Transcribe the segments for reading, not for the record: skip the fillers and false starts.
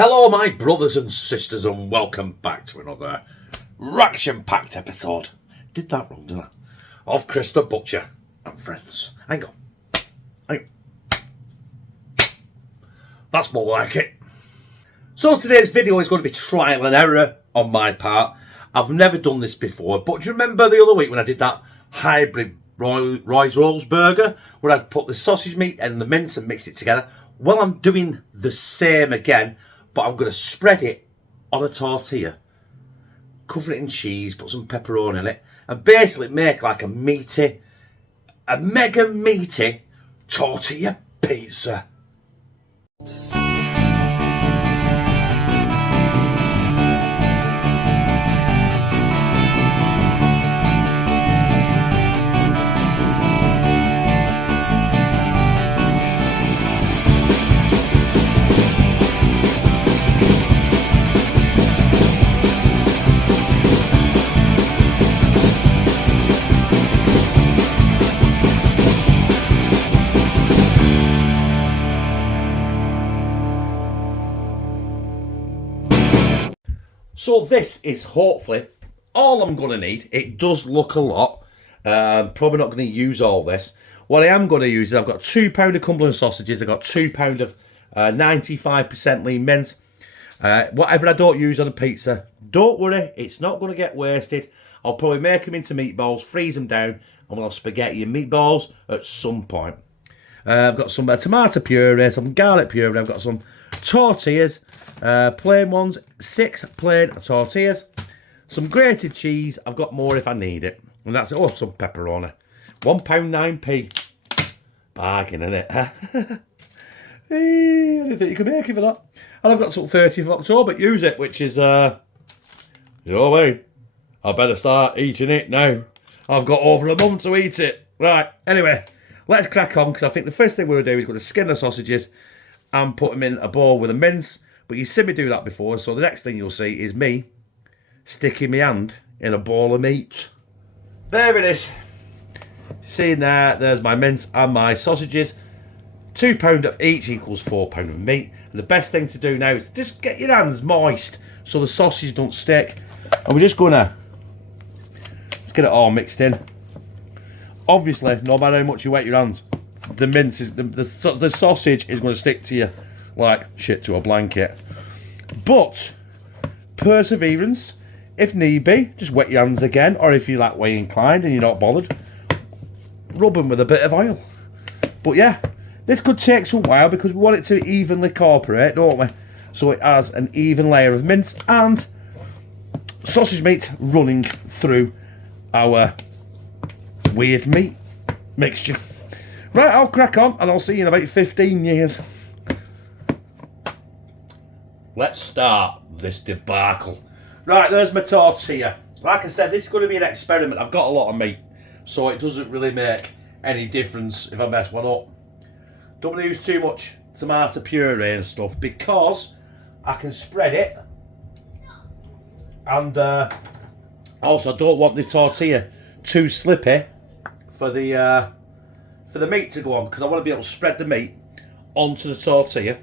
Hello, my brothers and sisters, and welcome back to another reaction-packed episode. Did that wrong, didn't I? Of Chris the Butcher and Friends. Hang on. That's more like it. So today's video is going to be trial and error on my part. I've never done this before, but do you remember the other week when I did that hybrid Roy's Rolls burger, where I'd put the sausage meat and the mince and mixed it together? Well, I'm doing the same again, but I'm going to spread it on a tortilla, cover it in cheese, put some pepperoni in it, and basically make like a mega meaty tortilla pizza. So this is hopefully all I'm going to need. It does look a lot. Probably not going to use all this. What I am going to use is I've got 2 pound of Cumberland sausages. I've got 2 pound of 95% lean mince. Whatever I don't use on a pizza, don't worry, it's not going to get wasted. I'll probably make them into meatballs, freeze them down, and we'll have spaghetti and meatballs at some point. I've got some tomato puree, some garlic puree. I've got some tortillas. Plain ones, 6 plain tortillas, some grated cheese. I've got more if I need it, and that's it. Oh, some pepperoni, £1.9p. Bargain, isn't it? I don't think you can make it for that. And I've got till 30th of October to use it, which is you know what I mean? I better start eating it now. I've got over a month to eat it. Right, anyway, let's crack on, because I think the first thing we're going to do is we're going to skin the sausages and put them in a bowl with a mince. But you've seen me do that before, so the next thing you'll see is me sticking my hand in a ball of meat. There it is. Seeing there's my mince and my sausages. £2 of each equals £4 of meat. And the best thing to do now is just get your hands moist so the sausage don't stick. And we're just going to get it all mixed in. Obviously, no matter how much you wet your hands, the mince is the sausage is going to stick to you like shit to a blanket. But perseverance, if need be, just wet your hands again, or if you're that way inclined and you're not bothered, rub them with a bit of oil. But yeah, this could take some while because we want it to evenly cooperate, don't we? So it has an even layer of mince and sausage meat running through our weird meat mixture. Right, I'll crack on and I'll see you in about 15 years. Let's start this debacle. Right, there's my tortilla. Like I said, this is going to be an experiment. I've got a lot of meat, so it doesn't really make any difference if I mess one up. Don't want to use too much tomato puree and stuff because I can spread it. And also, I don't want the tortilla too slippy for the meat to go on, because I want to be able to spread the meat onto the tortilla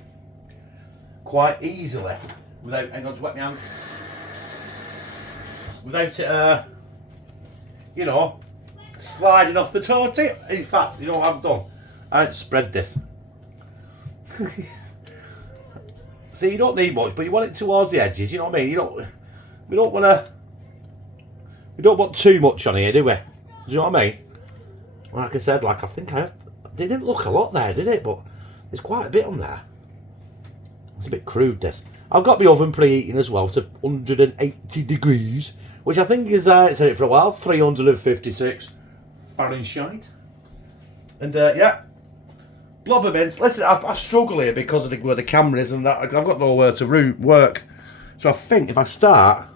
quite easily without, hang on, just wet my hand, without it, you know, sliding off the tortilla. In fact, you know what I've done? I spread this. See, you don't need much, but you want it towards the edges. You know what I mean? We don't want too much on here, do we? Do you know what I mean? Like I said, like I think it didn't look a lot there, did it? But there's quite a bit on there. It's a bit crude, this. I've got my oven preheating as well to 180 degrees, which I think is, it's in it for a while, 356 Fahrenheit. And yeah, blob of mince. Listen, I struggle here because of where the camera is, and I've got nowhere to work. So I think if I start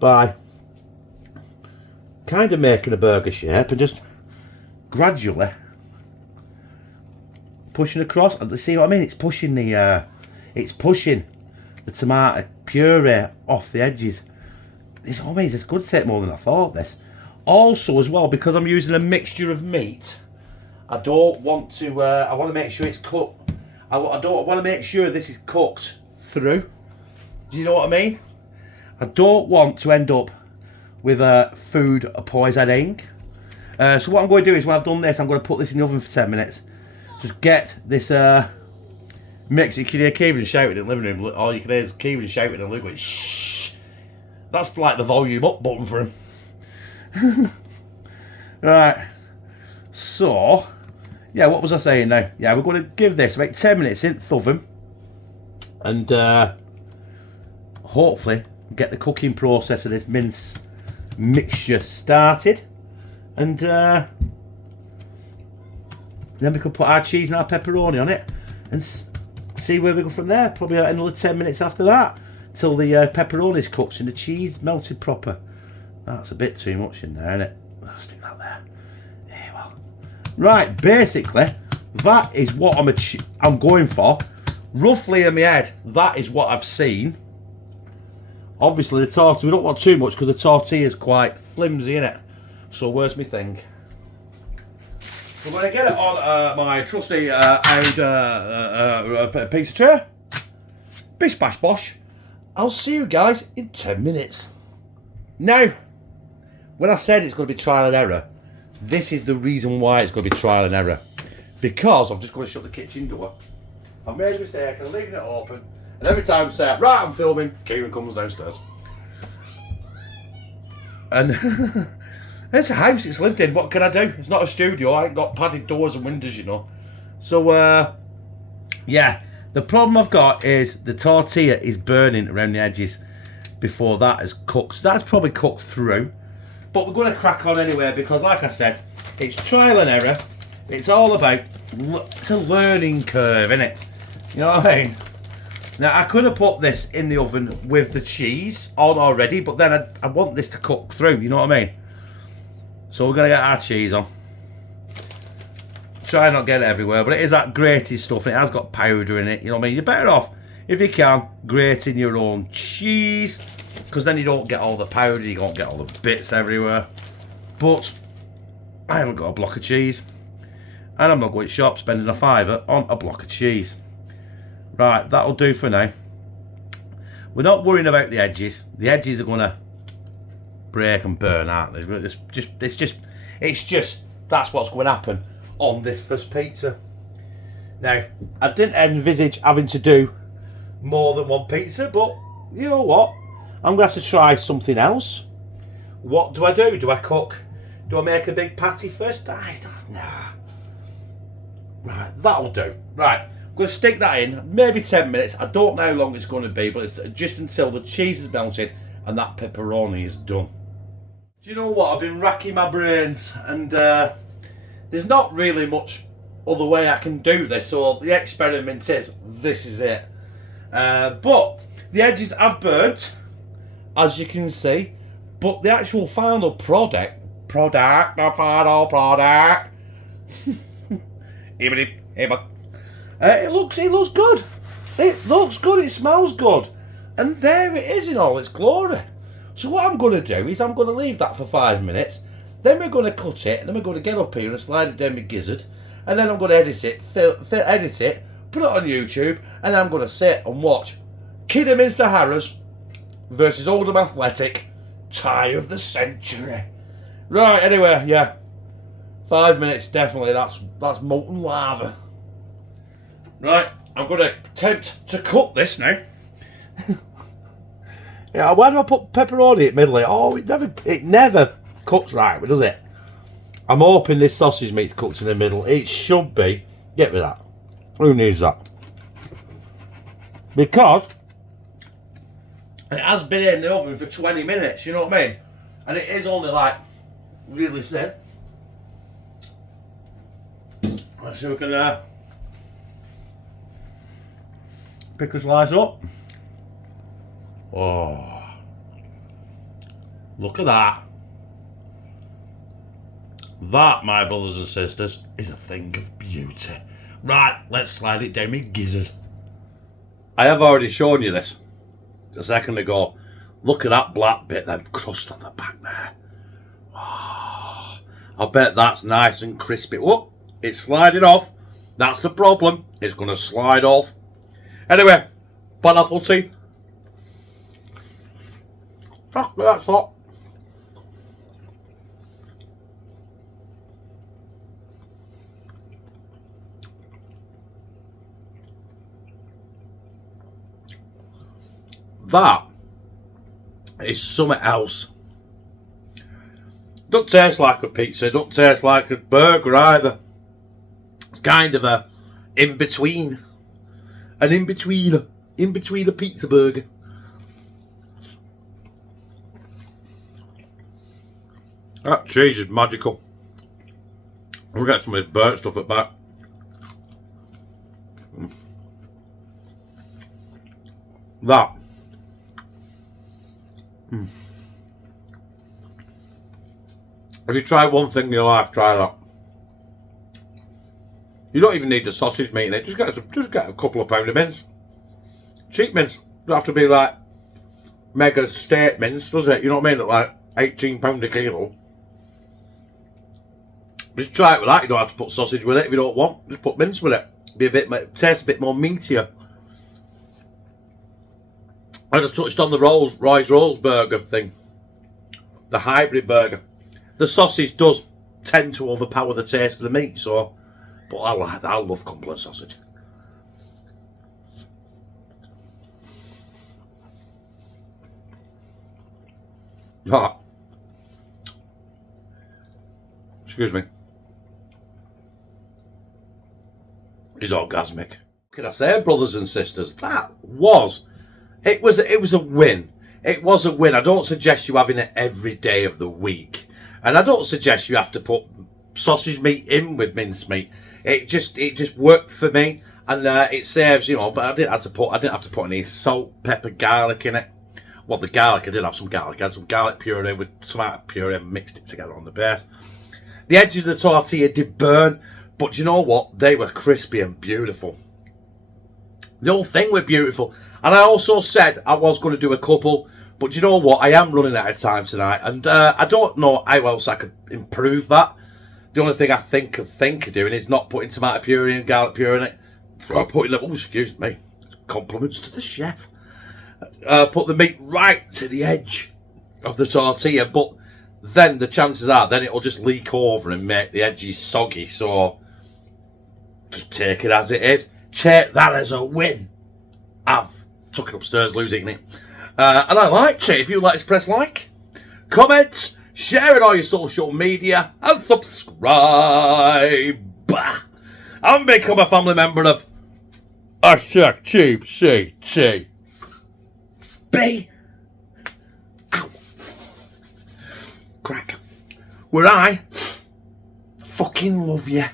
by kind of making a burger shape and just gradually pushing across, and see what I mean? It's pushing the tomato puree off the edges. It's always, it's good to take more than I thought, this. Also, as well, because I'm using a mixture of meat, I don't want to, I want to make sure it's cooked. I want to make sure this is cooked through. Do you know what I mean? I don't want to end up with food poisoning. So what I'm going to do is, when I've done this, I'm going to put this in the oven for 10 minutes. Just get this mix. You can hear Kieran shouting in the living room. All you can hear is Kieran shouting and Luke going, shh. That's like the volume up button for him. Right. So, yeah, what was I saying now? Yeah, we're going to give this about 10 minutes in the oven. And hopefully get the cooking process of this mince mixture started. And then we can put our cheese and our pepperoni on it and see where we go from there. Probably another 10 minutes after that till the pepperoni's cooked and the cheese melted proper. That's a bit too much in there, isn't it? I'll stick that there. Yeah, well. Right, basically, that is what I'm going for. Roughly in my head, that is what I've seen. Obviously, the tortilla, we don't want too much because the tortilla is quite flimsy, innit? So where's my thing? We're going to get it on my trusty pizza tray. Bish bash bosh. I'll see you guys in 10 minutes. Now, when I said it's going to be trial and error, this is the reason why it's going to be trial and error. Because I'm just going to shut the kitchen door. I've made a mistake, I'm leaving it open. And every time I say, right, I'm filming, Kieran comes downstairs. And it's a house it's lived in, what can I do? It's not a studio, I ain't got padded doors and windows, you know. So, yeah, the problem I've got is the tortilla is burning around the edges before that is cooked. So that's probably cooked through. But we're going to crack on anyway because, like I said, it's trial and error. It's all about, it's a learning curve, isn't it? You know what I mean? Now, I could have put this in the oven with the cheese on already, but then I want this to cook through, you know what I mean? So we're going to get our cheese on. Try not to get it everywhere, but it is that grated stuff, and it has got powder in it, you know what I mean? You're better off, if you can, grating your own cheese, because then you don't get all the powder, you don't get all the bits everywhere. But I haven't got a block of cheese, and I'm not going to shop spending a £5 on a block of cheese. Right, that'll do for now. We're not worrying about the edges. The edges are going to break and burn, aren't they? It's just that's what's going to happen on this first pizza. Now, I didn't envisage having to do more than one pizza, but you know what? I'm going to have to try something else. What do I do? Do I cook? Do I make a big patty first? Nah. Right, that'll do. Right. I'm going to stick that in, maybe 10 minutes. I don't know how long it's going to be, but it's just until the cheese is melted and that pepperoni is done. Do you know what? I've been racking my brains and there's not really much other way I can do this. So the experiment is, this is it. But the edges have burnt, as you can see. But the actual final product. It looks good. It looks good. It smells good. And there it is in all its glory. So what I'm going to do is I'm going to leave that for 5 minutes. Then we're going to cut it. And then we're going to get up here and slide it down my gizzard. And then I'm going to edit it, put it on YouTube. And I'm going to sit and watch Kidderminster Harrows versus Oldham Athletic. Tie of the century. Right, anyway, yeah. 5 minutes, definitely. That's molten lava. Right, I'm going to attempt to cut this now. Yeah, why do I put pepperoni in the middle? Oh, it never cooks right, does it? I'm hoping this sausage meat's cooked in the middle. It should be. Get rid of that. Who needs that? Because it has been in the oven for 20 minutes, you know what I mean? And it is only like really thin. Let's see if we can pick a slice up. Oh, look at that. That, my brothers and sisters, is a thing of beauty. Right, let's slide it down my gizzard. I have already shown you this a second ago. Look at that black bit, that crust on the back there. Oh, I bet that's nice and crispy. Oh, it's sliding off. That's the problem. It's going to slide off. Anyway, Pineapple teeth. Fuck, that's hot. That is something else. Don't taste like a pizza, don't taste like a burger either. It's kind of a in-between. An in-between. In-between a pizza burger. That cheese is magical. We'll get some of this burnt stuff at back. That. If you try one thing in your life, try that. You don't even need the sausage meat in it. Just get a couple of pound of mince. Cheap mince. Don't have to be like mega steak mince, does it? You know what I mean? Like £18 a kilo. Just try it with that. You don't have to put sausage with it if you don't want. Just put mince with it. Be a bit, taste a bit more meatier. I just touched on the Roy's Rolls burger thing. The hybrid burger. The sausage does tend to overpower the taste of the meat, so. But I like that. I love Cumberland sausage. That. Excuse me. Is orgasmic. What can I say, brothers and sisters? It was a win. It was a win. I don't suggest you having it every day of the week. And I don't suggest you have to put sausage meat in with mincemeat. It just worked for me, and it saves, you know. But I didn't have to put any salt, pepper, garlic in it. Well, the garlic, I did have some garlic. I had some garlic puree with tomato puree and mixed it together on the base. The edges of the tortilla did burn, but you know what? They were crispy and beautiful. The whole thing was beautiful. And I also said I was going to do a couple, but you know what? I am running out of time tonight, and I don't know how else I could improve that. The only thing I think of doing is not putting tomato puree and garlic puree in it. Excuse me, compliments to the chef. Put the meat right to the edge of the tortilla, but then the chances are then it'll just leak over and make the edges soggy. So just take it as it is. Take that as a win. I've took it upstairs, losing it. And I liked it. If you like, press like, comment, share it on your social media, and subscribe. And become a family member of #CheapCT. Ow. Crack. Where I fucking love you.